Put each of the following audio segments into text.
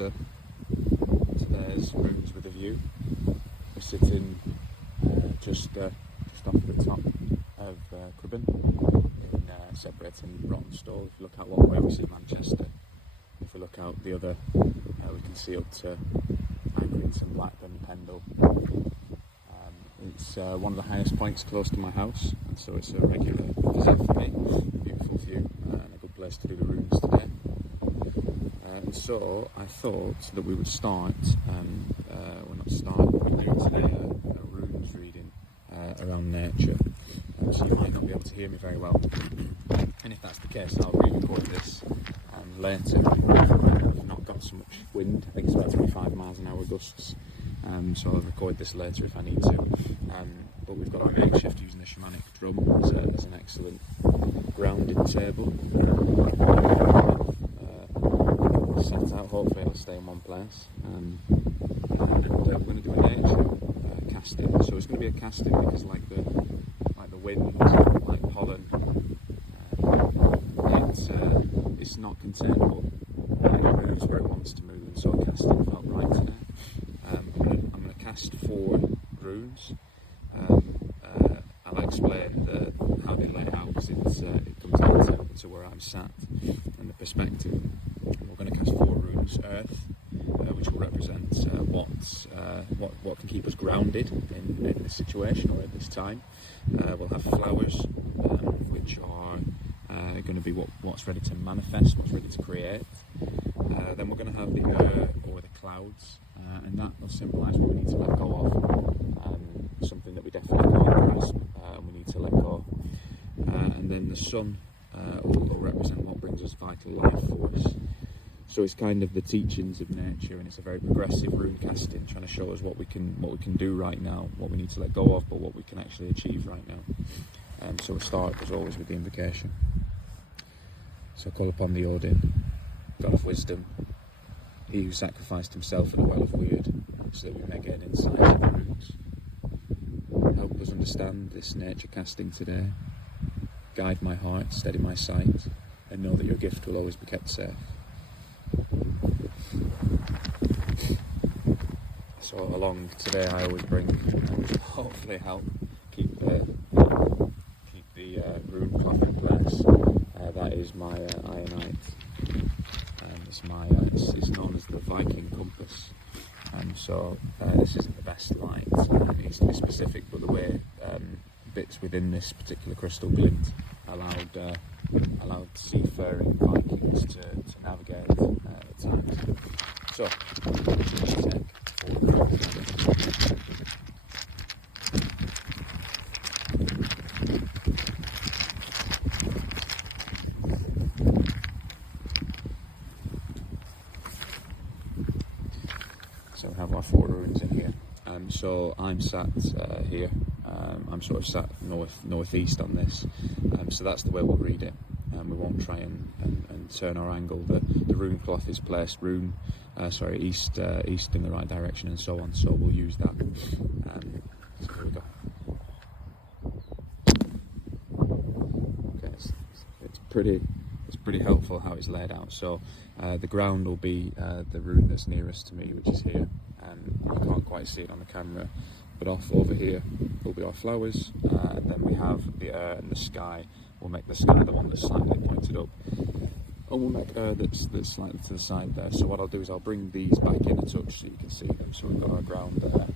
to today's Rooms with a View. We're sitting just off the top of Criben in separating Rottenstall. If you look out one way we see Manchester, if we look out the other we can see up to Accrington, Blackburn, Pendle. It's one of the highest points close to my house, and so it's a regular visit for me. Beautiful view and a good place to do the rooms today. And so I thought that we would start, we're doing today a rooms reading around nature. So you might not be able to hear me very well. And if that's the case, I'll re-record this later. I've not got so much wind. I think it's about 25 miles an hour gusts. So I'll record this later if I need to. But we've got our makeshift using the shamanic drum as an excellent grounding table. Set out, hopefully it'll stay in one place. And we're going to do a nature casting. So it's going to be a casting because like the wind, like pollen, it's not containable. It moves where it wants to move, and so casting felt right today. I'm going to cast 4 runes. I'll explain how they lay out as it comes down to where I'm sat and the perspective. We're going to cast 4 runes: Earth, which will represent what can keep us grounded in this situation or at this time. We'll have flowers, which are going to be what's ready to manifest, what's ready to create. Then we're going to have the air or the clouds, and that will symbolise what we need to let go of, something that we definitely can't grasp, and we need to let go. And then the sun will represent what brings us vital life force. So it's kind of the teachings of nature, and it's a very progressive rune casting, trying to show us what we can do right now, what we need to let go of, but what we can actually achieve right now. So we'll start, as always, with the invocation. So call upon the Odin, God of wisdom, he who sacrificed himself at the well of Weird, so that we may gain insight into the runes. Help us understand this nature casting today. Guide my heart, steady my sight, and know that your gift will always be kept safe. So along today I always bring, hopefully help keep the rune cloth in place. That is my ironite. It's known as the Viking compass. So this isn't the best light. It needs to be specific, but the way bits within this particular crystal glint allowed seafaring Vikings to navigate at times. So we have our 4 runes in here. So I'm sat here. I'm sort of sat northeast on this. So that's the way we'll read it. We won't try and turn our angle. The rune cloth is placed east in the right direction and so on. So we'll use that. So here we go. Okay, it's pretty helpful how it's laid out. So the ground will be the rune that's nearest to me, which is here. You can't quite see it on the camera, but off over here will be our flowers. Then we have the air and the sky. We'll make the sky the one that's slightly pointed up, and we'll make air that's slightly to the side there. So what I'll do is I'll bring these back in a touch so you can see them. So we've got our ground there,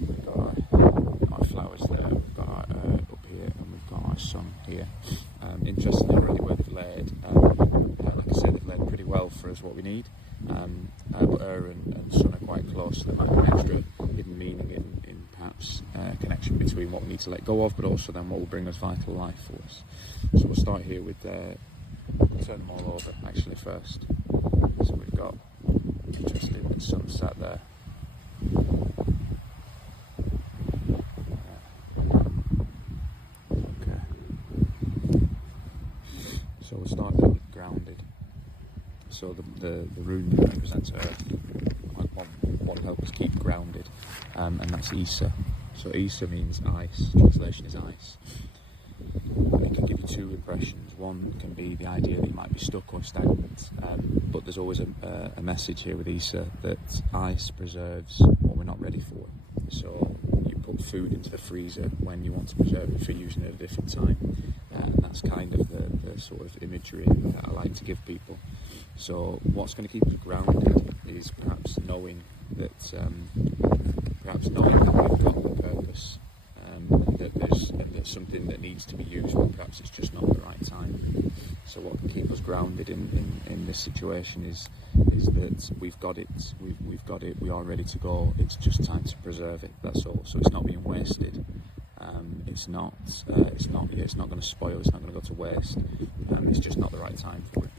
we've got our flowers there, we've got our air up here, and we've got our sun here. Interestingly, already where they've laid, like I said, they've laid pretty well for us what we need. But air and sun are quite close, so there might be an extra hidden meaning in perhaps connection between what we need to let go of, but also then what will bring us vital life force. So we'll start here with, we'll turn them all over actually first. So we've got, interesting, the sunset there. Okay. So we'll start with grounded. So the rune represents earth. What will help us keep grounded, and that's Isa. So Isa means ice. Translation is ice. And it can give you two impressions. One can be the idea that you might be stuck or stagnant, but there's always a message here with Isa that ice preserves what we're not ready for. So you put food into the freezer when you want to preserve it for using it at a different time, and that's kind of the sort of imagery that I like to give people. So what's going to keep us grounded is perhaps knowing that we've got a purpose, that there's something that needs to be used, but perhaps it's just not the right time. So what can keep us grounded in this situation is that we've got it, we are ready to go. It's just time to preserve it. That's all. So it's not being wasted. It's not going to spoil. It's not going to go to waste. It's just not the right time for it.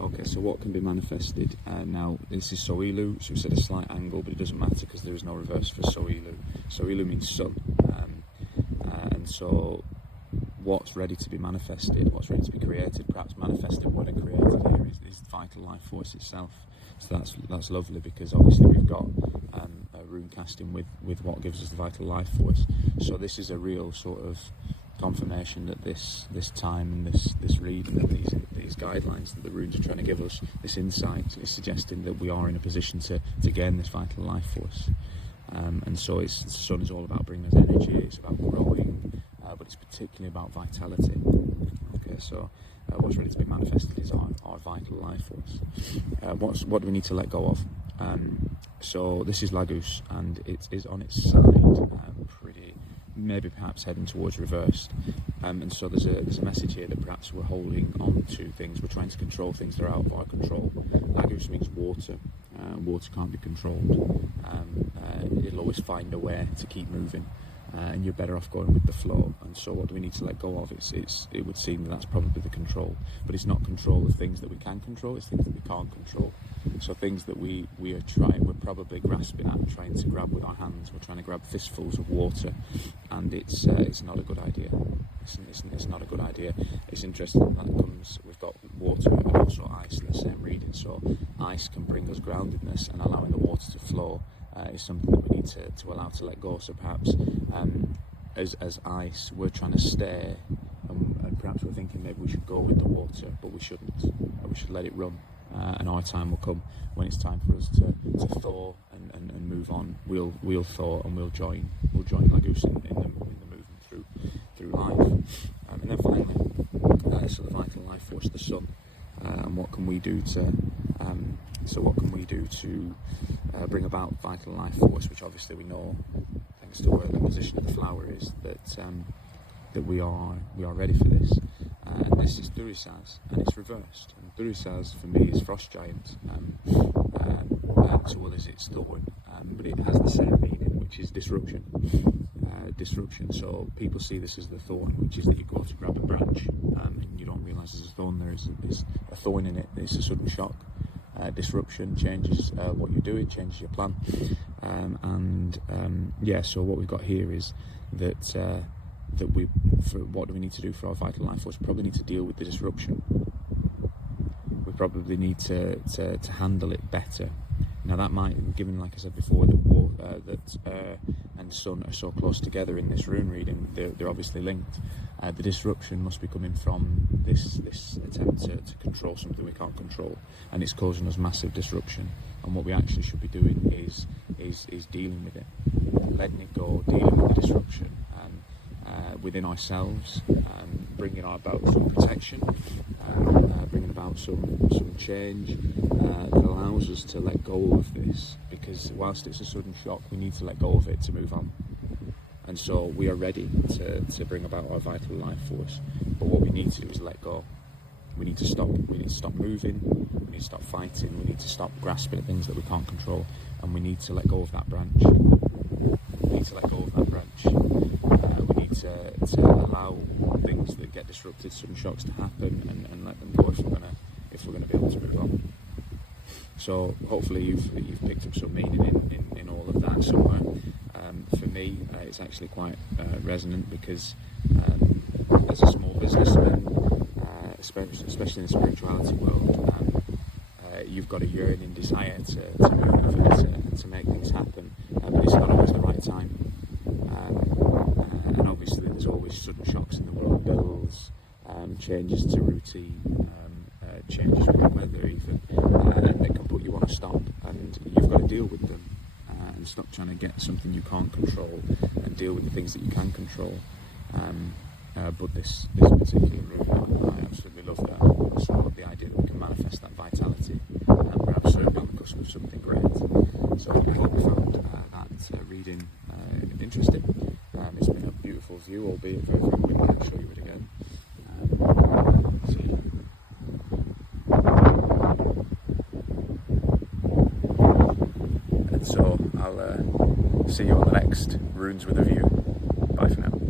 Okay, so what can be manifested? Now, this is Soilu, so it's at a slight angle, but it doesn't matter because there is no reverse for Soilu. Soilu means sun. And so what's ready to be manifested, what's ready to be created, perhaps manifested what it created here is vital life force itself. So that's lovely, because obviously we've got a rune casting with what gives us the vital life force. So this is a real sort of confirmation that this time and this reading and these guidelines that the runes are trying to give us, this insight, is suggesting that we are in a position to gain this vital life force. And so the sun is all about bringing us energy, it's about growing, but it's particularly about vitality. Okay, so what's ready to be manifested is our vital life force. What do we need to let go of? So this is Lagus, and it is on its side, pretty, maybe perhaps heading towards reversed. And so there's a message here that perhaps we're holding on to things, we're trying to control things that are out of our control. Lagus means water. Water can't be controlled. It'll always find a way to keep moving, and you're better off going with the flow. And so what do we need to let go of? It would seem that's probably the control, but it's not control of things that we can control, it's things that we can't control. So things that we're probably grasping at, trying to grab with our hands. We're trying to grab fistfuls of water, and it's not a good idea. It's not a good idea. It's interesting that we've got water and also ice in the same reading. So ice can bring us groundedness, and allowing the water to flow is something that we need to allow to let go. So perhaps as ice, we're trying to stay, and perhaps we're thinking maybe we should go with the water, but we shouldn't. We should let it run. And our time will come when it's time for us to thaw and move on. We'll thaw and we'll join Lagus in the movement through life. And then finally, so the vital life force, the sun, and what can we do to bring about vital life force, which obviously we know, thanks to where the position of the flower is, that we are ready for this. And this is Durisaz, and it's reversed. And Durisaz for me is frost giant, to others it's thorn, but it has the same meaning, which is disruption. Disruption. So people see this as the thorn, which is that you go to grab a branch, and you don't realise there's a thorn there. There's a thorn in it. It's a sudden shock. Disruption changes what you're doing, changes your plan, so what we've got here is that what do we need to do for our vital life force? We probably need to deal with the disruption. We probably need to handle it better. Now that might, given like I said before, that air and sun are so close together in this rune reading, they're obviously linked. The disruption must be coming from this attempt to control something we can't control, and it's causing us massive disruption. And what we actually should be doing is dealing with it, letting it go, dealing with the disruption within ourselves, bringing about some protection, bringing about some change that allows us to let go of this, because whilst it's a sudden shock, we need to let go of it to move on. And so we are ready to bring about our vital life force, but what we need to do is let go. We need to stop moving, we need to stop fighting, we need to stop grasping at things that we can't control, and we need to let go of that branch. We need to let go of that branch. We need to allow things that get disrupted, sudden shocks to happen, and let them go if we're gonna be able to move on. So hopefully you've picked up some meaning in all of that somewhere. For me, it's actually quite resonant, because as a small businessman, especially in the spirituality world, you've got a yearning desire to move and to make things happen, but it's not always the right time. And obviously there's always sudden shocks in the world, bills, changes to routine, changes with weather even, they can put you on a stop, and you've got to deal with them and stop trying to get something you can't control and deal with the things that you can control. But this particular room, I absolutely love that. So the idea that we can manifest that vitality, and perhaps certainly on the cusp of something great. So I hope you found that reading interesting. It's been a beautiful view, albeit very, very windy. I'll show you it again. And so I'll see you on the next Runes with a View. Bye for now.